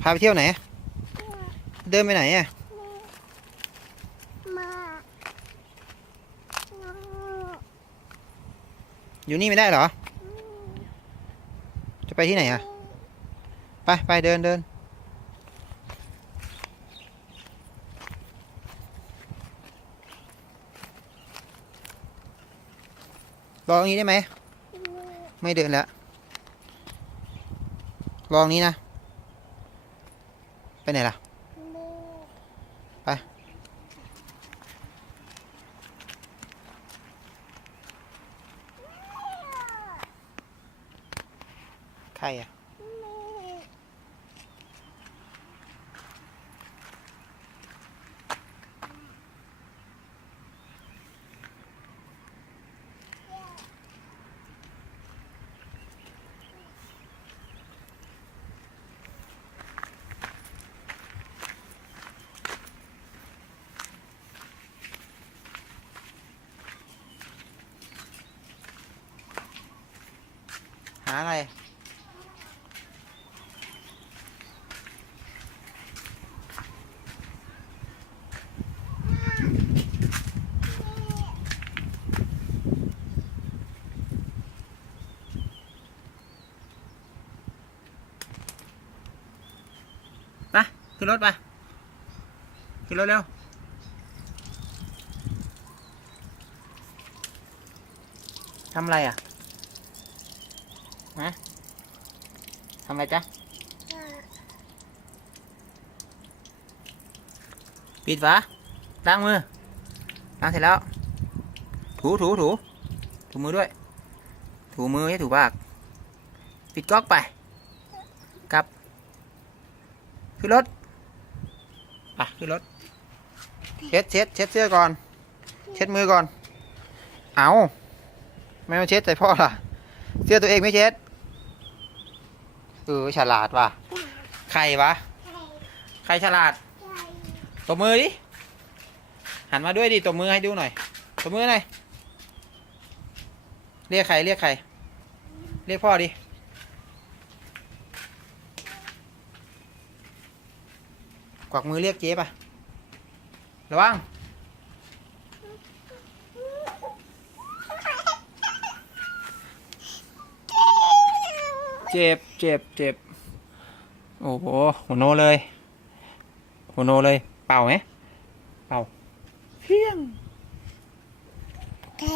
พาไปเที่ยวไหน เดินไปไหนอะอยู่นี่ไม่ได้เหรอ จะไปที่ไหนอะ ไปไปเดินเดินลองนี้ได้ไหม ไม่เดินแล้วลองนี้นะ ไปไหนล่ะ ไป ใครอะ หาอะไร ไป ขึ้นรถไป ขึ้นรถเร็วทำอะไรอะ ฮะทำอะไรจ๊ะ ปิดฝาล้างมือล้างเสร็จแล้ว ถูถูถูถูมือด้วย ถูมือให้ถูปาก ปิดก๊อกไปกลับ ขึ้นรถอะขึ้นรถ เช็ดเช็ดเช็ดเสื้อก่อน เช็ดมือก่อน เอาไม่มาเช็ดใส่พ่อล่ะ เสื้อตัวเองไม่เช็ด เออฉลาดว่ะ ใครวะ ใครฉลาดตบมือดิ หันมาด้วยดิตบมือให้ดูหน่อยตบมือหน่อย เรียกใครเรียกใคร เรียกพ่อดิ กวักมือเรียกเจ๊ป่ะ ระวัง เจ็บเจ็บเจ็บโอ้โหหัวโนเลย หัวโนเลย เป่าไหมเป่าเพียงใคร